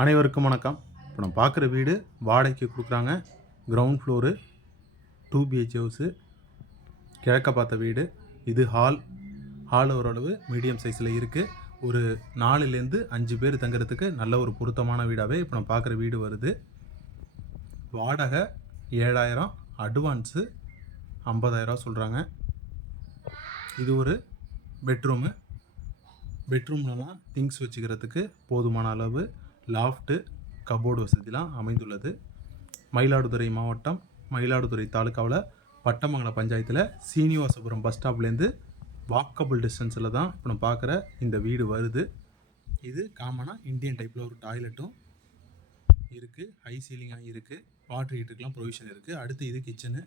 அனைவருக்கும் வணக்கம். இப்போ நம்ம பார்க்குற வீடு வாடகைக்கு கொடுக்குறாங்க. Ground floor two B H house கிழக்க பார்த்த வீடு. இது ஹால் ஹால் ஓரளவு மீடியம் சைஸில் இருக்குது ஒரு நாலுலேருந்து அஞ்சு பேர் தங்குறதுக்கு நல்ல ஒரு பொருத்தமான வீடாகவே இப்போ நம்ம பார்க்குற வீடு வருது. வாடகை ஏழாயிரம் அட்வான்ஸு ஐம்பதாயிரம் சொல்கிறாங்க இது ஒரு பெட்ரூமு பெட்ரூம்லலாம் திங்ஸ் வச்சுக்கிறதுக்கு போதுமான அளவு. லாஃப்ட்டு கபோர்டு வசதிலாம் அமைந்துள்ளது. மயிலாடுதுறை மாவட்டம் மயிலாடுதுறை தாலுக்காவில் பட்டமங்கலம் பஞ்சாயத்தில் சீனிவாசபுரம் பஸ் ஸ்டாப்லேருந்து வாக்கபிள் டிஸ்டன்ஸில் தான் இப்போ நம்ம பார்க்குற இந்த வீடு வருது. இது காமனாக இந்தியன் டைப்பில் ஒரு டாய்லெட்டும் இருக்குது ஹை சீலிங்காக இருக்குது வாட்டர் ஹீட்டருக்குலாம் ப்ரொவிஷன் இருக்குது அடுத்து இது கிச்சனு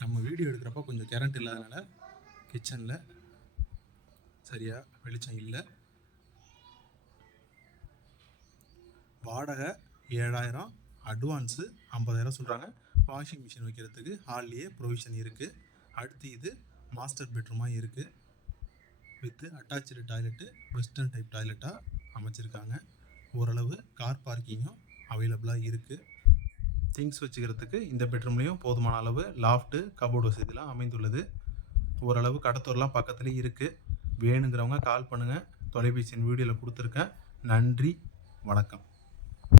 நம்ம வீடியோ எடுக்கிறப்ப கொஞ்சம் கரண்ட் இல்லாதனால கிச்சனில் சரியாக வெளிச்சம் இல்லை. வாடகை ஏழாயிரம் அட்வான்ஸு ஐம்பதாயிரம் சொல்கிறாங்க வாஷிங் மிஷின் வைக்கிறதுக்கு ஹால்லேயே ப்ரொவிஷன் இருக்குது அடுத்து இது மாஸ்டர் பெட்ரூமாக இருக்குது வித்து அட்டாச்சு டாய்லெட்டு வெஸ்டர்ன் டைப் டாய்லெட்டாக அமைச்சிருக்காங்க. ஓரளவு கார் பார்க்கிங்கும் அவைலபிளாக இருக்குது திங்ஸ் வச்சுக்கிறதுக்கு இந்த பெட்ரூம்லேயும் போதுமான அளவு லாஃப்ட்டு கபோர்டு வசதிலாம் அமைந்துள்ளது. ஓரளவு கடத்தூர்லாம் பக்கத்துலேயே இருக்குது வேணுங்கிறவங்க கால் பண்ணுங்கள் தொலைபேசியின் வீடியோவில் கொடுத்துருக்கேன். நன்றி வணக்கம்.